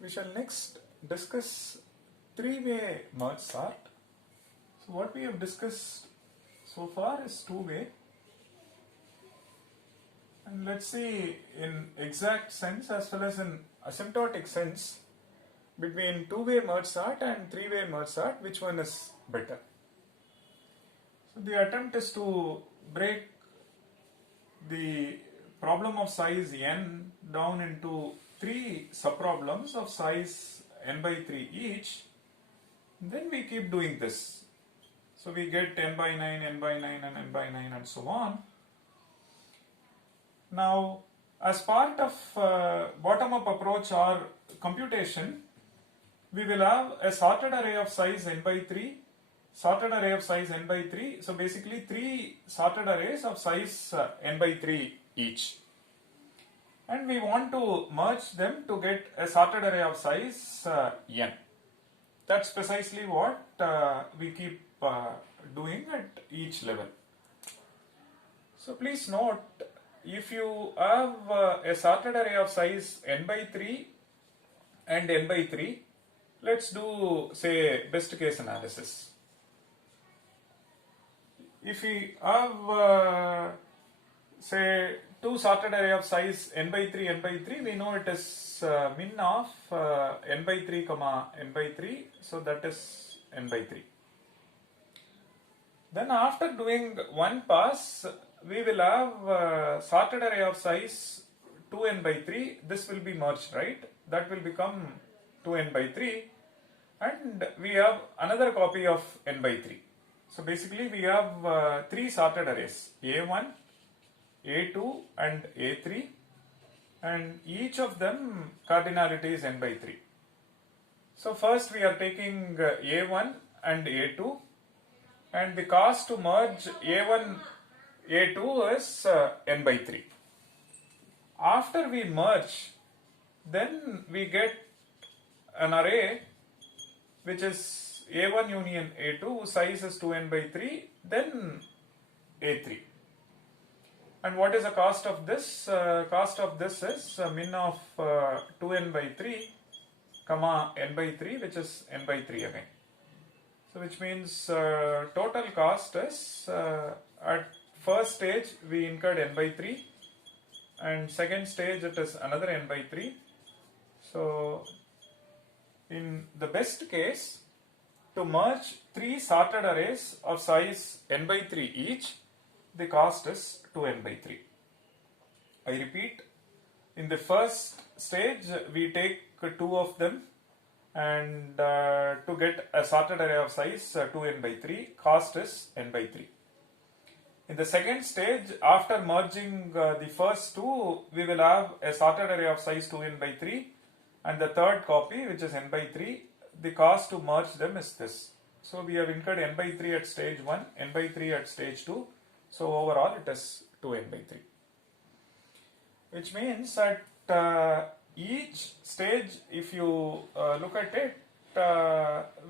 We shall next discuss three-way merge sort. So what we have discussed so far is two-way, and let's see in exact sense as well as in asymptotic sense between two-way merge sort and three-way merge sort, which one is better. So the attempt is to break the problem of size n down into three subproblems of size n by 3 each. Then we keep doing this. So we get n by 9, n by 9 and n by 9 and so on. Now, as part of bottom-up approach or computation, we will have a sorted array of size n by 3, sorted array of size n by 3. So basically 3 sorted arrays of size n by 3 each. And we want to merge them to get a sorted array of size n. That's precisely what we keep doing at each level. So please note, if you have a sorted array of size n by 3 and n by 3, let's do, say, best case analysis. If we have, say, two sorted array of size n by 3, we know it is min of n by 3 comma n by 3, so that is n by 3. Then after doing one pass, we will have sorted array of size 2n by 3. This will be merged, right? That will become 2n by 3, and we have another copy of n by 3. So basically we have three sorted arrays, A1, A2 and A3, and each of them cardinality is n by 3. So first we are taking A1 and A2, and the cost to merge A1, A2 is n by 3. After we merge, then we get an array which is A1 union A2 whose size is 2n by 3, then A3. And what is the cost of this? Cost of this is min of 2n by 3 comma n by 3, which is n by 3 again. So which means total cost is at first stage we incurred n by 3, and second stage it is another n by 3. So in the best case, to merge three sorted arrays of size n by 3 each, the cost is 2n by 3. I repeat, in the first stage we take two of them, and to get a sorted array of size 2n by 3, cost is n by 3. In the second stage, after merging the first two, we will have a sorted array of size 2n by 3, and the third copy, which is n by 3, the cost to merge them is this. So we have incurred n by 3 at stage 1, n by 3 at stage 2, so overall it is 2n by 3. Which means at each stage, if you look at it,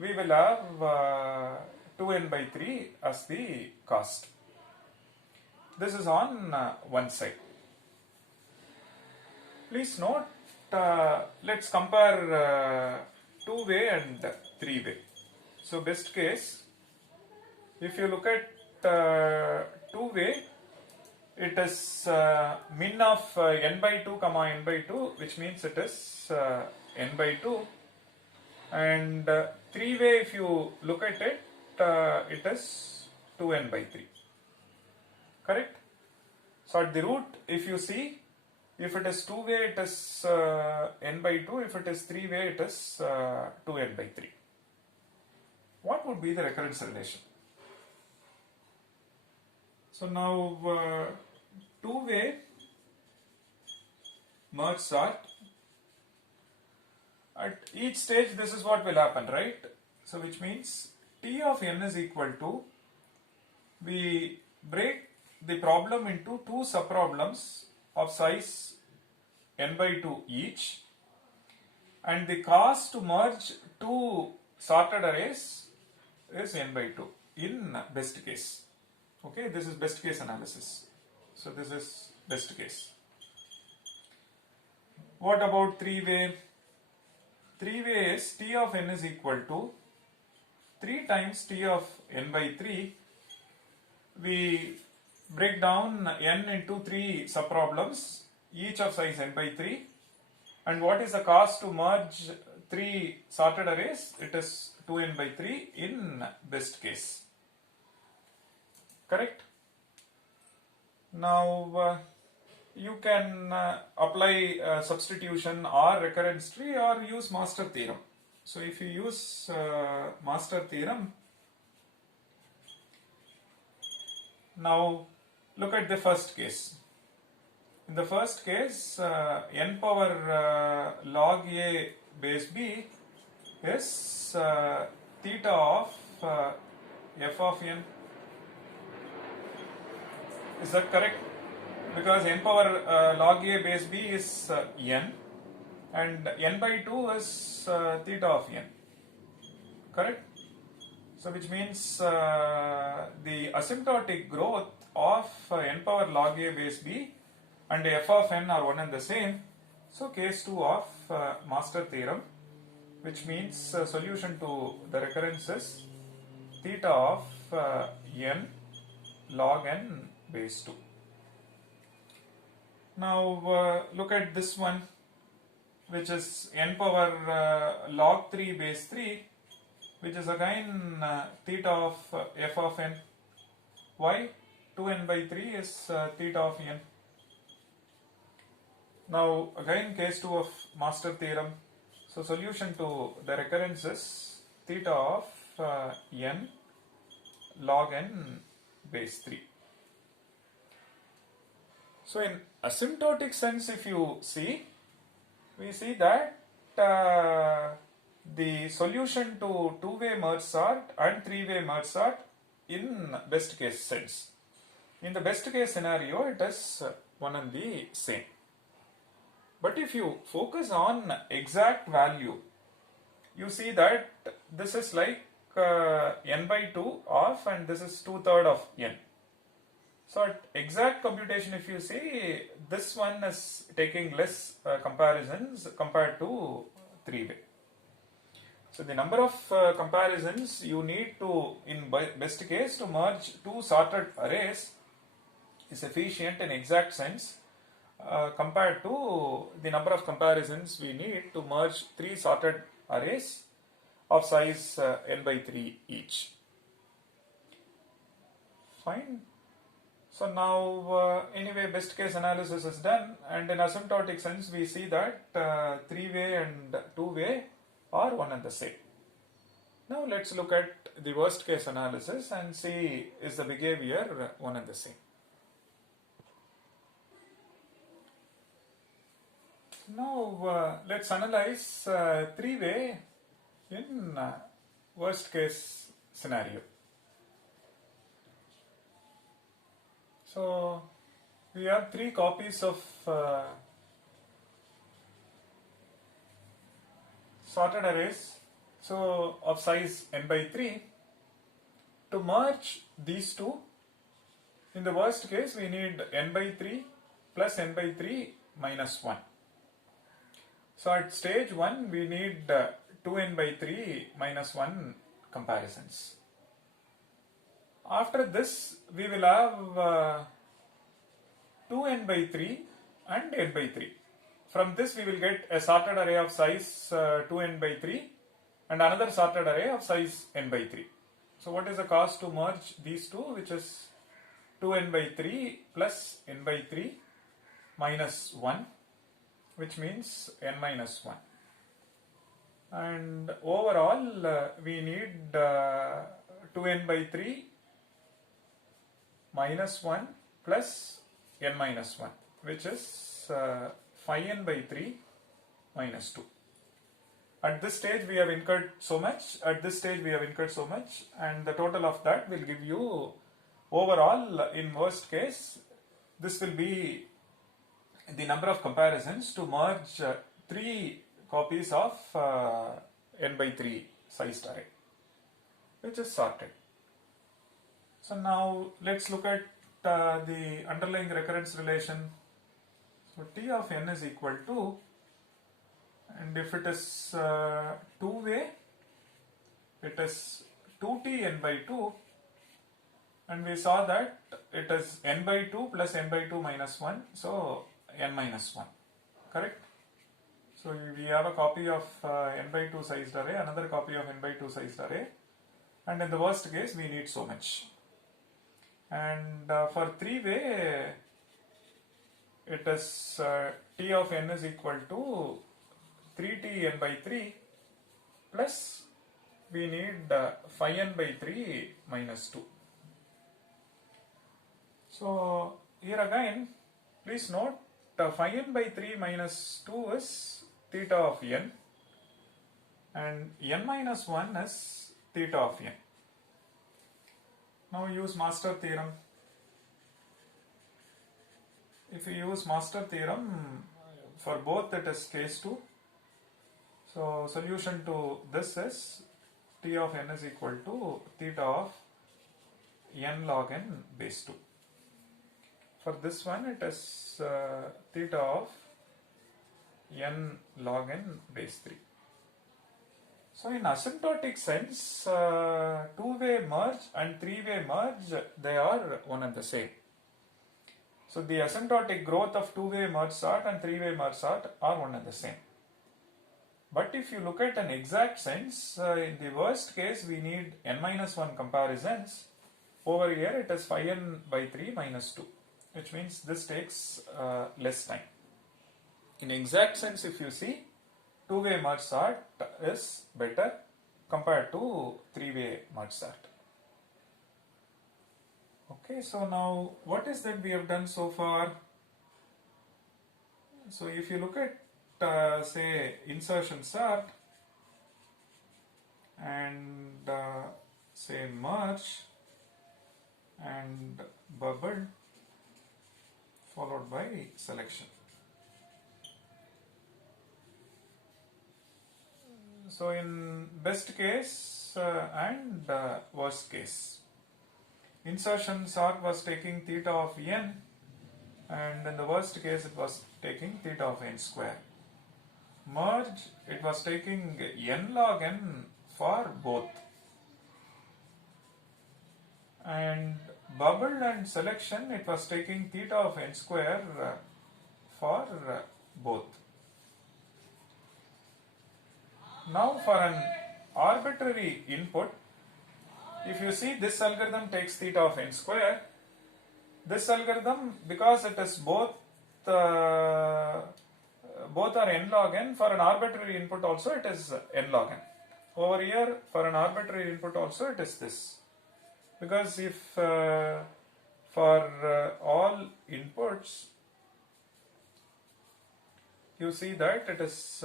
we will have 2n by 3 as the cost. This is on one side. Please note, let's compare two-way and three-way. So best case, if you look at two-way, it is min of n by 2 comma n by 2, which means it is n by 2, and three-way, if you look at it, it is 2n by 3. Correct? So at the root, if you see, if it is two-way, it is n by 2. If it is three-way, it is 2n by 3. What would be the recurrence relation? So now two-way merge sort, at each stage this is what will happen, right? So which means T of n is equal to, we break the problem into two subproblems of size n by 2 each, and the cost to merge two sorted arrays is n by 2 in best case. Okay, this is best case analysis. So this is best case. What about three-way? 3-way is T of n is equal to 3 times T of n by 3. We break down n into 3 subproblems, each of size n by 3. And what is the cost to merge 3 sorted arrays? It is 2n by 3 in best case. Correct? Now you can apply substitution or recurrence tree or use master theorem. So if you use master theorem, now look at the first case. In the first case, n power log a base b is theta of f of n. Is that correct? Because n power log a base b is n and n by 2 is theta of n. Correct? So which means the asymptotic growth of n power log a base b and f of n are one and the same. So case 2 of master theorem, which means solution to the recurrence is theta of n log n base 2. Now look at this one, which is n power log 3 base 3, which is again theta of f of n. Why? 2n by 3 is theta of n. Now again case 2 of master theorem. So solution to the recurrence is theta of n log n base 3. So in asymptotic sense, if you see, we see that the solution to two-way merge sort and three-way merge sort in best case sense. In the best case scenario, it is one and the same. But if you focus on exact value, you see that this is like n by 2 of, and this is 2/3 of n. So at exact computation, if you see, this one is taking less comparisons compared to three-way. So the number of comparisons you need to, in best case, to merge two sorted arrays is efficient in exact sense compared to the number of comparisons we need to merge three sorted arrays of size n by 3 each. Fine. So now anyway best case analysis is done, and in asymptotic sense we see that three-way and two-way are one and the same. Now let's look at the worst case analysis and see is the behavior one and the same. Now let's analyze three-way in worst case scenario. So we have three copies of sorted arrays, so of size n by 3. To merge these two, in the worst case we need n by 3 plus n by 3 minus 1. So at stage 1 we need 2n by 3 minus 1 comparisons. After this we will have 2n by 3 and n by 3. From this we will get a sorted array of size 2n by 3 and another sorted array of size n by 3. So what is the cost to merge these two, which is 2n by 3 plus n by 3 minus 1, which means n minus 1. And overall we need 2n by 3 minus 1 plus n minus 1, which is 5n by 3 minus 2. At this stage we have incurred so much, and the total of that will give you overall, in worst case, this will be the number of comparisons to merge three copies of n by 3 sized array, which is sorted. So now let's look at the underlying recurrence relation. So T of n is equal to And if it is two-way, it is 2t n by 2, and we saw that it is n by 2 plus n by 2 minus 1, so n minus 1, correct? So we have a copy of n by 2 sized array, another copy of n by 2 sized array, and in the worst case we need so much. And for three-way, it is t of n is equal to 3t n by 3 plus we need phi n by 3 minus 2. So here again, please note phi n by 3 minus 2 is theta of n, and n minus 1 is theta of n. Now use master theorem. If you use master theorem, for both it is case 2. So solution to this is t of n is equal to theta of n log n base 2. For this one it is theta of n log n base 3. So in asymptotic sense, two-way merge and three-way merge, they are one and the same. So the asymptotic growth of two-way merge sort and three-way merge sort are one and the same. But if you look at an exact sense, in the worst case we need n minus 1 comparisons. Over here it is phi n by 3 minus 2, which means this takes less time. In exact sense, if you see, two-way merge sort is better compared to three-way merge sort. Okay, so now what is that we have done so far? So if you look at say insertion sort and say merge and bubble followed by selection. So in best case and worst case, insertion sort was taking theta of n, and in the worst case it was taking theta of n square. Merge, it was taking n log n for both, and bubble and selection, it was taking theta of n square for both. Now for an arbitrary input, if you see this algorithm takes theta of n square, this algorithm, because it is both are n log n, for an arbitrary input also it is n log n. Over here for an arbitrary input also it is this. Because if for all inputs you see that it is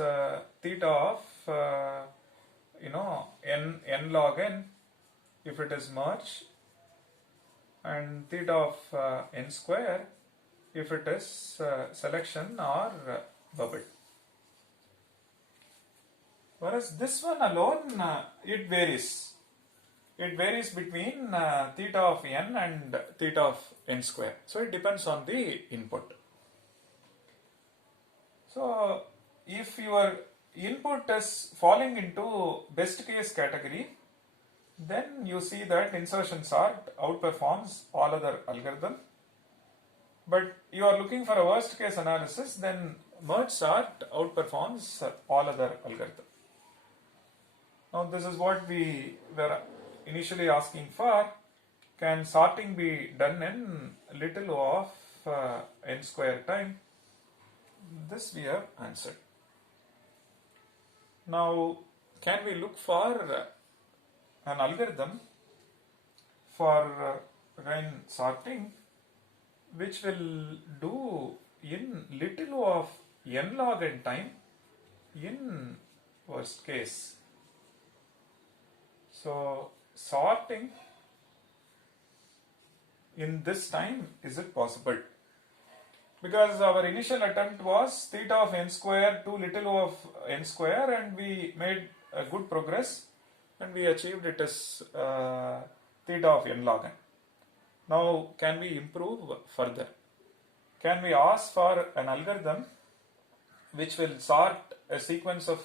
theta of n log n if it is merge, and theta of n square if it is selection or bubble. Whereas this one alone, it varies. It varies between theta of n and theta of n square. So it depends on the input. So if your input is falling into best case category, then you see that insertion sort outperforms all other algorithm. But you are looking for a worst case analysis, then merge sort outperforms all other algorithm. Now this is what we were initially asking for. Can sorting be done in little o of n square time? This we have answered. Now can we look for an algorithm for again sorting which will do in little o of n log n time in worst case? So sorting in this time, is it possible? Because our initial attempt was theta of n square to little o of n square, and we made a good progress and we achieved it as theta of n log n. Now can we improve further? Can we ask for an algorithm which will sort a sequence of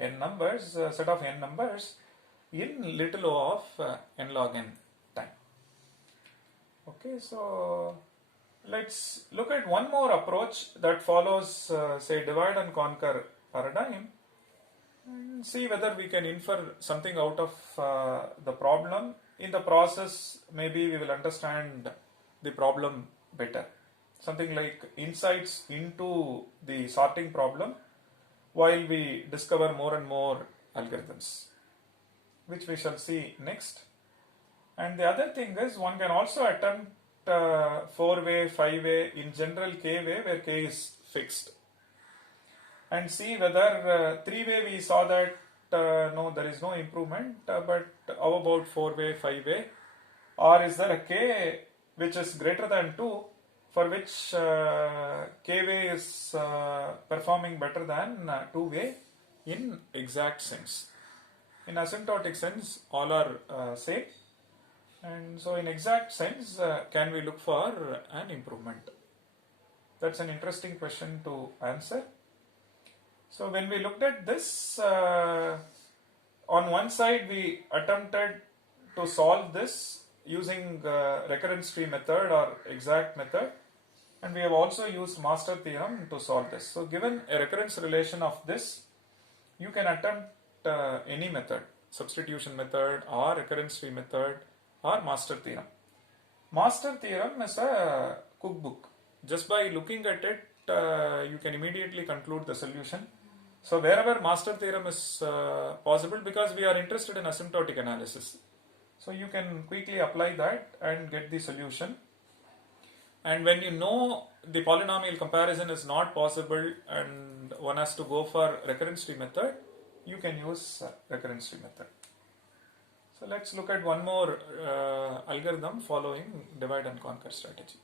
n numbers, a set of n numbers in little o of n log n time. Okay, so let's look at one more approach that follows, say, divide and conquer paradigm, and see whether we can infer something out of the problem. In the process, maybe we will understand the problem better. Something like insights into the sorting problem while we discover more and more algorithms, which we shall see next. And the other thing is, one can also attempt 4-way, 5-way, in general k-way, where k is fixed, and see whether 3-way we saw that no, there is no improvement, but how about 4-way, 5-way, or is there a k which is greater than 2 for which k-way is performing better than 2-way in exact sense. In asymptotic sense, all are same, and so in exact sense, can we look for an improvement? That's an interesting question to answer. So when we looked at this, on one side we attempted to solve this using recurrence tree method or exact method, and we have also used master theorem to solve this. So given a recurrence relation of this, you can attempt any method, substitution method or recurrence tree method or master theorem. Master theorem is a cookbook. Just by looking at it, you can immediately conclude the solution. So wherever master theorem is possible, because we are interested in asymptotic analysis, so you can quickly apply that and get the solution. And when you know the polynomial comparison is not possible and one has to go for recurrence tree method, you can use recurrence tree method. So let's look at one more algorithm following divide and conquer strategy.